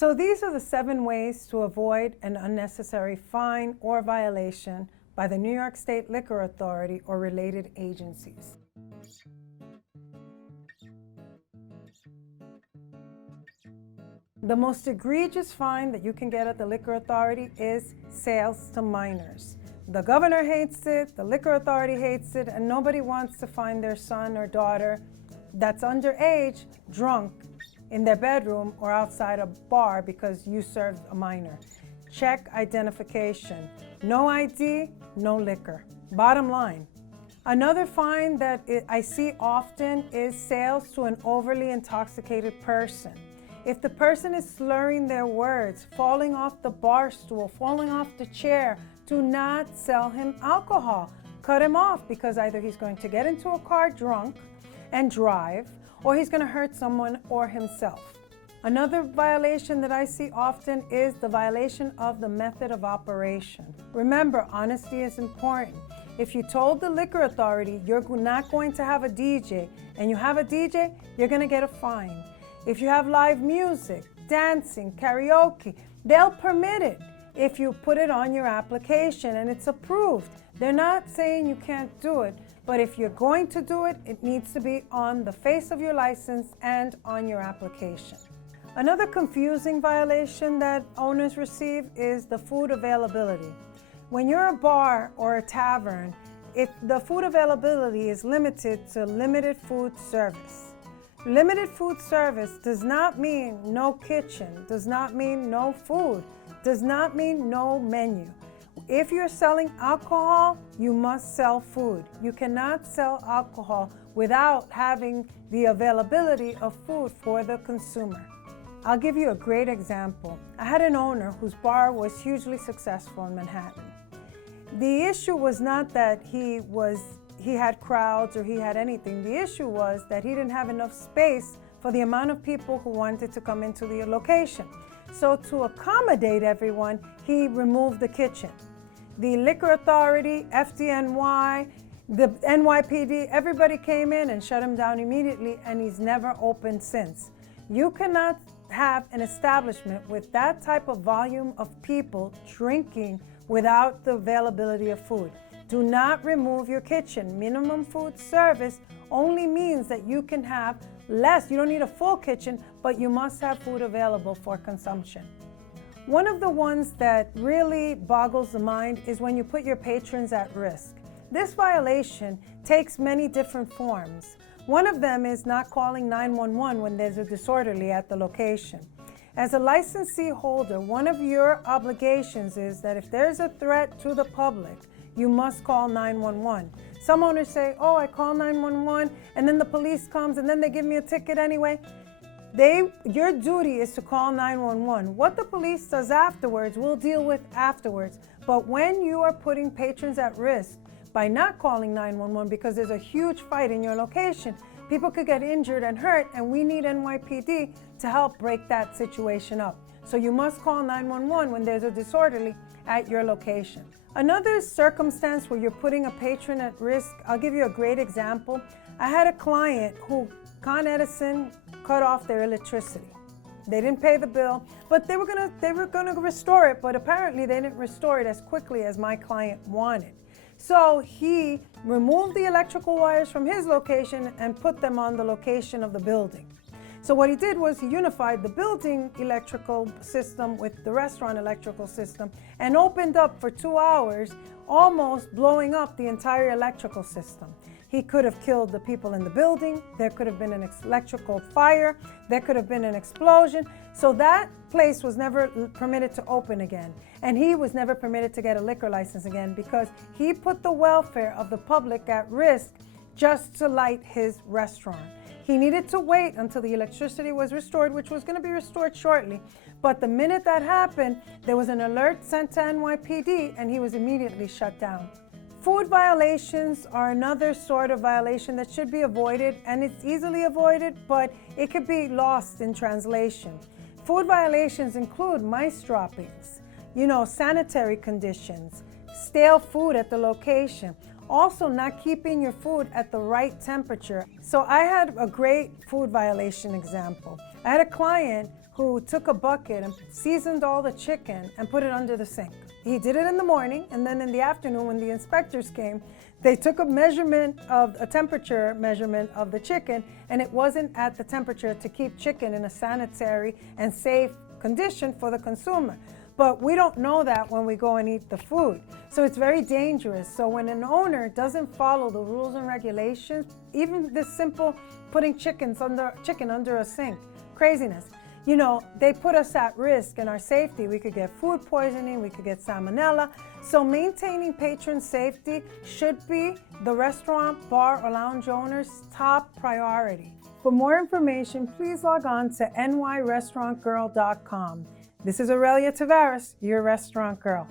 So these are the 7 ways to avoid an unnecessary fine or violation by the New York State Liquor Authority or related agencies. The most egregious fine that you can get at the Liquor Authority is sales to minors. The governor hates it, the Liquor Authority hates it, and nobody wants to find their son or daughter that's underage drunk in their bedroom or outside a bar because you served a minor. Check identification. No ID, no liquor. Bottom line. Another fine that I see often is sales to an overly intoxicated person. If the person is slurring their words, falling off the bar stool, falling off the chair, do not sell him alcohol. Cut him off, because either he's going to get into a car drunk and drive, or he's going to hurt someone or himself. Another violation that I see often is the violation of the method of operation. Remember, honesty is important. If you told the Liquor Authority you're not going to have a DJ and you have a DJ, you're going to get a fine. If you have live music, dancing, karaoke, they'll permit it if you put it on your application and it's approved. They're not saying you can't do it, but if you're going to do it, it needs to be on the face of your license and on your application. Another confusing violation that owners receive is the food availability. When you're a bar or a tavern, the food availability is limited to limited food service. Limited food service does not mean no kitchen, does not mean no food, does not mean no menu. If you're selling alcohol, you must sell food. You cannot sell alcohol without having the availability of food for the consumer. I'll give you a great example. I had an owner whose bar was hugely successful in Manhattan. The issue was not that he had crowds or he had anything. The issue was that he didn't have enough space for the amount of people who wanted to come into the location. So to accommodate everyone, he removed the kitchen. The Liquor Authority, FDNY, the NYPD, everybody came in and shut him down immediately, and he's never opened since. You cannot have an establishment with that type of volume of people drinking without the availability of food. Do not remove your kitchen. Minimum food service only means that you can have less. You don't need a full kitchen, but you must have food available for consumption. One of the ones that really boggles the mind is when you put your patrons at risk. This violation takes many different forms. One of them is not calling 911 when there's a disorderly at the location. As a licensee holder, one of your obligations is that if there's a threat to the public, you must call 911. Some owners say, oh, I call 911 and then the police comes and then they give me a ticket anyway. Your duty is to call 911. What the police does afterwards, we'll deal with afterwards. But when you are putting patrons at risk by not calling 911 because there's a huge fight in your location, people could get injured and hurt, and we need NYPD to help break that situation up. So you must call 911 when there's a disorderly at your location. Another circumstance where you're putting a patron at risk, I'll give you a great example. I had a client who Con Edison cut off their electricity. They didn't pay the bill, but they were gonna restore it, but apparently they didn't restore it as quickly as my client wanted. So he removed the electrical wires from his location and put them on the location of the building. So what he did was he unified the building electrical system with the restaurant electrical system and opened up for 2 hours, almost blowing up the entire electrical system. He could have killed the people in the building. There could have been an electrical fire. There could have been an explosion. So that place was never permitted to open again. And he was never permitted to get a liquor license again because he put the welfare of the public at risk just to light his restaurant. He needed to wait until the electricity was restored, which was going to be restored shortly. But the minute that happened, there was an alert sent to NYPD and he was immediately shut down. Food violations are another sort of violation that should be avoided, and it's easily avoided, but it could be lost in translation. Food violations include mice droppings, sanitary conditions, stale food at the location, also not keeping your food at the right temperature. So I had a great food violation example. I had a client who took a bucket and seasoned all the chicken and put it under the sink. He did it in the morning, and then in the afternoon when the inspectors came, they took a temperature measurement of the chicken, and it wasn't at the temperature to keep chicken in a sanitary and safe condition for the consumer. But we don't know that when we go and eat the food. So it's very dangerous. So when an owner doesn't follow the rules and regulations, even this simple putting chicken under a sink, craziness. You know, they put us at risk in our safety. We could get food poisoning, we could get salmonella. So maintaining patron safety should be the restaurant, bar, or lounge owner's top priority. For more information, please log on to nyrestaurantgirl.com. This is Aurelia Tavares, your restaurant girl.